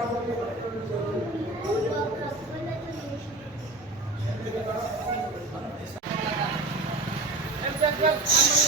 Thank you.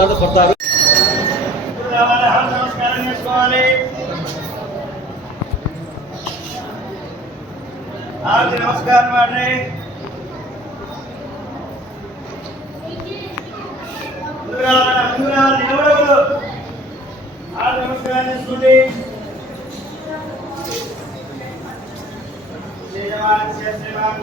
ఒక పడతారు ఒక దాంతో కొడతారు నమస్కారం చేసుకోవాలి ఆర్తి నమస్కారం అండి ముందుకు రావాలి నమస్కారం చేసుకోండి శ్రీరామ్ శ్రీరామ్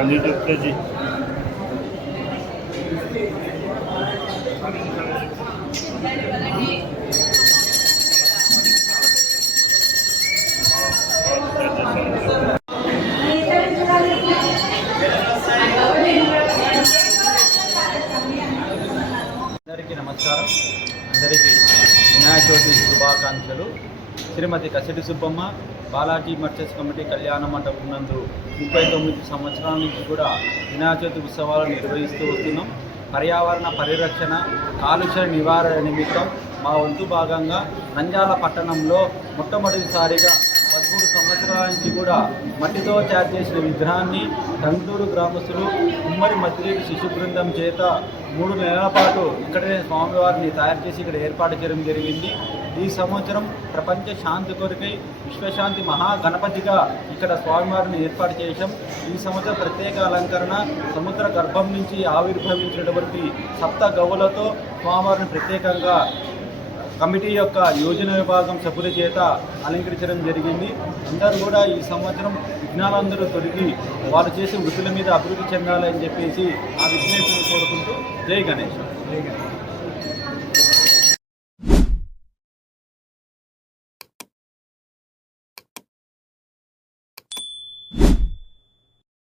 నాలుగు రోజులు వచ్చాయి అందరికీ నమస్కారం. అందరికీ వినాయక చవితి శుభాకాంక్షలు. శ్రీమతి కసిడి సుబ్బమ్మ బాలాజీ మర్చెస్ కమిటీ కళ్యాణ మండపం నందు ముప్పై తొమ్మిది సంవత్సరాల నుంచి కూడా వినాయక చవితి ఉత్సవాలు నిర్వహిస్తూ వస్తున్నాం. పర్యావరణ పరిరక్షణ కాలుష్య నివారణ నిమిత్తం మా వంతు భాగంగా నంద్యాల పట్టణంలో మొట్టమొదటిసారిగా పదమూడు సంవత్సరాల నుంచి కూడా మట్టితో తయారు చేసిన విగ్రహాన్ని దండూరు గ్రామస్తులు ఉమ్మడి మద్రీలు శిశు బృందం చేత మూడు నెలల పాటు ఇక్కడనే స్వామివారిని తయారు చేసి ఇక్కడ ఏర్పాటు చేయడం జరిగింది. ఈ సంవత్సరం ప్రపంచ శాంతి కొరకై విశ్వశాంతి మహాగణపతిగా ఇక్కడ స్వామివారిని ఏర్పాటు చేశాం. ఈ సంవత్సరం ప్రత్యేక అలంకరణ సముద్ర గర్భం నుంచి ఆవిర్భవించినటువంటి సప్త గవులతో స్వామివారిని ప్రత్యేకంగా కమిటీ యొక్క యోజన విభాగం సభ్యుల చేత అలంకరించడం జరిగింది. అందరూ కూడా ఈ సంవత్సరం విఘ్నాలందరూ తొలగి వారు చేసే వృత్తుల మీద అభివృద్ధి చెందాలని చెప్పేసి ఆ విఘ్నేశ్వరుని కోరుకుంటూ జై గణేష్. జై గణేష్.